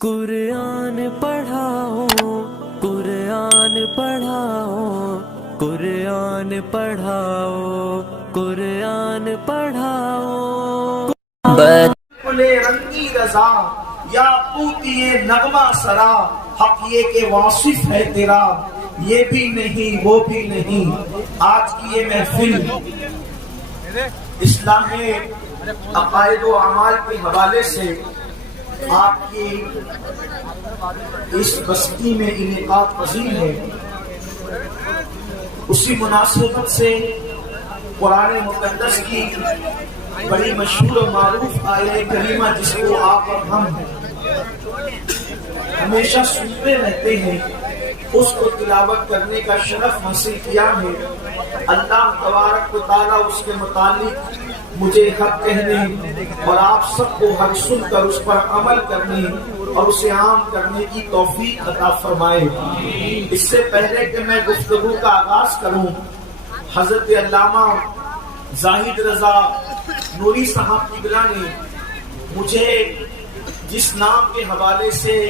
قرآن پڑھاؤ قرآن پڑھاؤ قرآن پڑھاؤ قرآن پڑھاؤ بلے رنگی رضا یا پوتی نغمہ سرا حق یہ کہ واصف ہے تیرا یہ بھی نہیں وہ بھی نہیں. آج کی یہ محفل اصلاح عقائد و اعمال کے حوالے سے آپ کی اس بستی میں انعقاد پذیر ہے. اسی مناسبت سے قرآن مقدس کی بڑی مشہور و معروف آیہ کریمہ جس کو آپ اور ہم ہمیشہ سنتے رہتے ہیں اس کو تلاوت کرنے کا شرف حاصل کیا ہے. اللہ تبارک و تعالیٰ اس کے متعلق مجھے حق کہنے اور آپ سب کو حق سن کر اس پر عمل کرنے اور اسے عام کرنے کی توفیق عطا فرمائے. اس سے پہلے کہ میں گفتگو کا آغاز کروں، حضرت علامہ زاہد رضا نوری صاحب قبلہ نے مجھے جس نام کے حوالے سے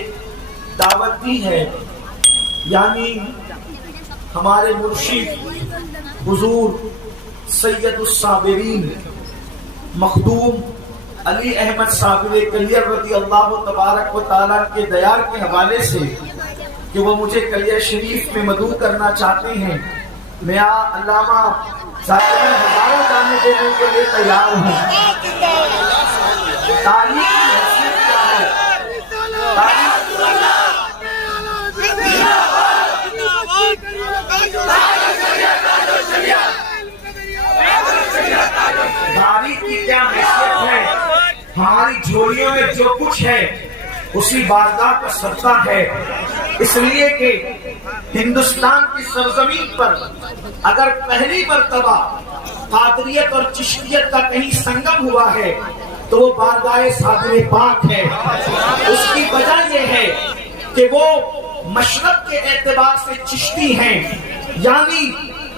دعوت دی ہے، یعنی ہمارے مرشد حضور سید الصابرین مخدوم علی احمد صابر کلیر رضی اللہ تبارک و تعالیٰ کے دیار کے حوالے سے کہ وہ مجھے کلیر شریف میں مدعو کرنا چاہتے ہیں، میں علامہ صاحب ہزاروں جانے دینے کے لیے تیار ہوں. تاریخ کی حیثیت کیا ہے؟ تاریخ کی کیا حیثیت ہے؟ ہماری جھولیوں میں جو کچھ ہے اسی بارگاہ کا صدقہ ہے. اس لیے کہ ہندوستان کی سرزمین پر اگر پہلی مرتبہ قادریت اور چشتیت کا کہیں سنگم ہوا ہے تو وہ بارگاہ صادر پاک ہے. اس کی وجہ یہ ہے کہ وہ مشرق کے اعتبار سے چشتی ہیں، یعنی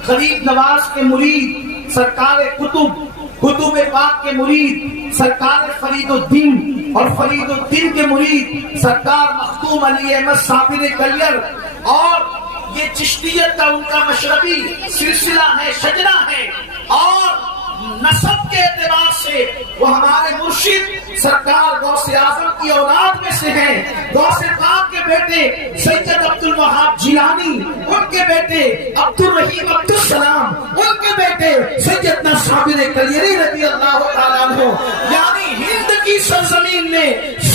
غریب نواز کے مرید سرکار قطب پاک کے مرید سرکار فرید الدین اور فرید الدین کے مرید سرکار مخدوم علی احمد صابر کلیر، اور یہ چشتیت کا ان کا مشربی سلسلہ ہے، شجرہ ہے، اور نسب کے اعتبار سے وہ ہمارے مرشد سرکار غوث اعظم کی اولاد میں سے ہیں. غوث پاک کے بیٹے سید عبد الوہاب جیلانی، ان کے بیٹے عبد الرحیم عبد السلام، ان کے بیٹے سیدنا صابر کلیری رضی اللہ تعالیٰ عنہ. یعنی ہند کی سرزمین نے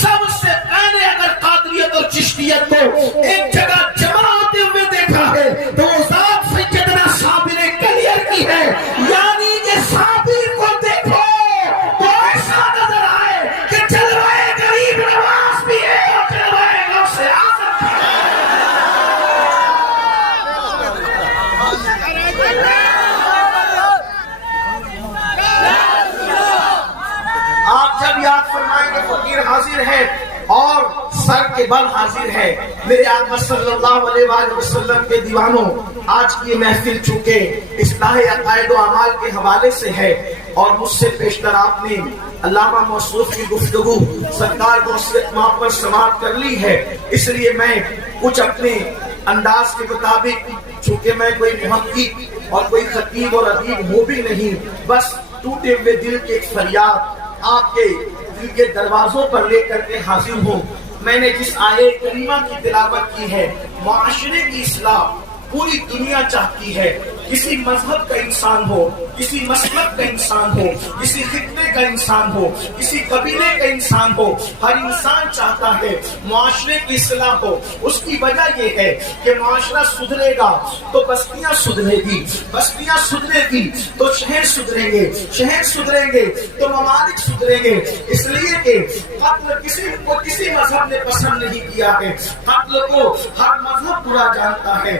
سب سے پہلے اگر قادریت اور چشتیت کو ایک جگہ جمع ہوتے ہوئے دیکھا ہے تو وہ ذات سیدنا صابر کلیر کی ہے. یعنی کہ صابر کو دیکھو تو ایسا نظر آئے کہ جلوہ غریب نواز بھی ہے اور جلوہ غوث اعظم بھی ہے. آپ جب یاد فرمائیں گے فقیر حاضر ہے اور سر کے بل حاضر ہے. میرے آقا صلی اللہ علیہ وآلہ وسلم کے دیوانوں، آج کی محفل چونکہ اصلاح عقائد و اعمال کے حوالے سے ہے اور مجھ سے پیشتر آپ نے علامہ موصوف کی گفتگو سرکار کو وہاں پر سماعت کر لی ہے، اس لیے میں کچھ اپنے انداز کے مطابق، چونکہ میں کوئی محقق اور کوئی خطیب اور ادیب ہوں بھی نہیں، بس ٹوٹے ہوئے دل کے ایک فریاد آپ کے دل کے دروازوں پر لے کر کے حاضر ہوں. میں نے جس آیہ کریمہ کی تلاوت کی ہے، معاشرے کی اصلاح پوری دنیا چاہتی ہے. کسی مذہب کا انسان ہو، کسی مسلک کا انسان ہو، کسی خطے کا انسان ہو، کسی قبیلے کا انسان ہو، ہر انسان چاہتا ہے معاشرے کی اصلاح ہو. اس کی وجہ یہ ہے کہ معاشرہ سدھرے گا تو بستیاں سدھرے گی، بستیاں سدھرے گی تو شہر سدھریں گے، شہر سدھریں گے تو ممالک سدھریں گے. اس لیے کہ قتل کسی مذہب نے پسند نہیں کیا ہے، قتل کو ہر مذہب برا جانتا ہے.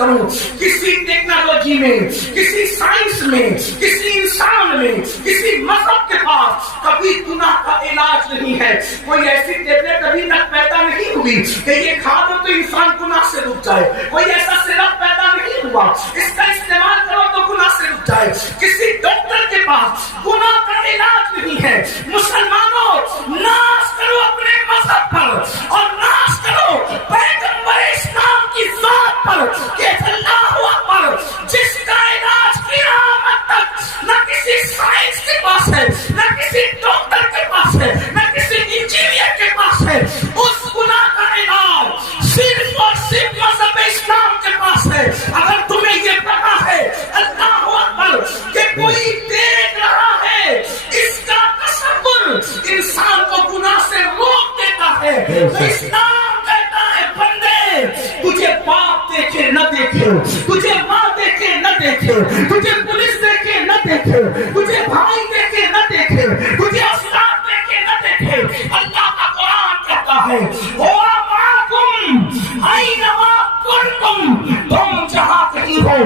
کروں کسی ٹیکنالوجی میں, کسی سائنس میں, کسی انسان میں, کسی مذہب کے پاس کبھی گناہ کا علاج نہیں ہے. کوئی ایسی ٹیبلٹ ابھی تک پیدا نہیں ہوئی کہ یہ کھا دو تو انسان گناہ سے رک جائے. کوئی ایسا سرپ پیدا نہیں ہوا اس کا استعمال کرو تو گناہ سے رک جائے. کسی ڈاکٹر کے پاس گناہ کا علاج نہیں ہے. مسلمانوں, ناز کرو اپنے مذہب پر اور ناز کرو پیغمبر اسلام کی ذات پر کہ اللہ اکبر, جس کا علاج قیامت تک نہ کسی سائنس کے پاس ہے, نہ کسی ڈاکٹر کے پاس ہے, نہ کسی انجینئر کے پاس ہے. اس گناہ کا علاج صرف اور صرف مذہب اسلام کے پاس ہے. اگر تمہیں یہ پتا ہے اللہ اکبر کہ کوئی دیکھ رہا ہے, اس کا تصور انسان کو گناہ سے روک دیتا ہے, تو اسلام کہتا ہے بندے, تجھے باپ دیکھے نہ دیکھے, تجھے ماں دیکھے نہ دیکھے, تجھے پولیس دیکھے نہ دیکھے, تجھے بھائی دیکھے نہ دیکھے, تجھے استاد دیکھے نہ دیکھے, اللہ کا قرآن کہتا ہے هو معکم اینما کنتم, تم جہاں کہیں ہو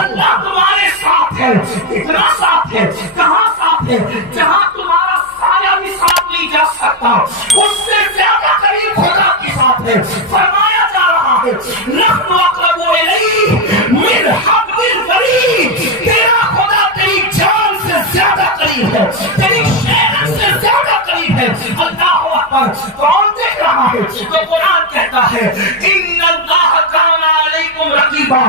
اللہ تمہارے ساتھ ہے. اتنا ساتھ ہے, کہاں ساتھ ہے, جہاں تمہارا سایہ بھی ساتھ نہیں جا سکتا, اس سے زیادہ قریب خدا کے ساتھ ہے. فرمایا جا رہا ہے نحن اقرب الیہ من حبل الورید, تیرا خدا تیری جان سے زیادہ قریب ہے, تیری شہرت سے زیادہ قریب ہے. اللہ اکبر. کون دیکھ رہا ہے؟ تو قرآن کہتا ہے ان اللہ کان علیکم رقیبا,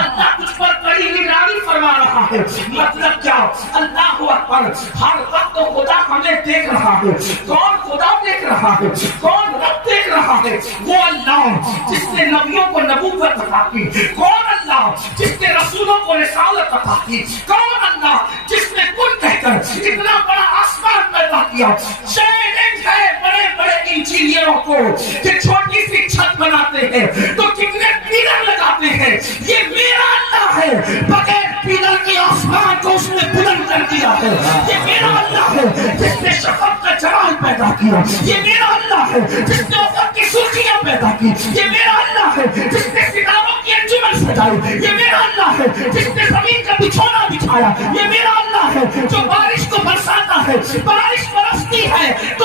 اللہ تجھ پر کڑی نگرانی فرما رہا ہے. مطلب کیا؟ اللہ اکبر, ہر وقت خدا ہمیں دیکھ رہا ہے. کون خدا دیکھ رہا ہے؟ کون رب دیکھ رہا ہے؟ وہ اللہ جس نے نبیوں کو نبوت عطا کی. کون اللہ جس نے رسولوں کو رسالت عطا کی. کون اللہ جس نے کن کہہ کر اتنا بڑا آسمان پیدا کیا. چیلنج ہے بڑے بڑے انجینئروں کو کہ چھوٹی سی چھت بناتے ہیں تو کتنے پیلر لگاتے ہیں. یہ میرا اللہ ہے, بغیر پیلر کے آسمان کو اس نے بلند کر دیا ہے. یہ میرا اللہ ہے جس نے شفق کا جمال پیدا کیا. یہ میرا اللہ ہے جس نے اوپر کی سرخیاں پیدا کی. یہ میرا اللہ ہے جس نے ستاروں کی انجمن سجائی. یہ میرا اللہ ہے جس نے زمین کا بچھونا بچھایا. یہ میرا اللہ ہے جو بارش کو برساتا ہے. بارش برستی ہے تو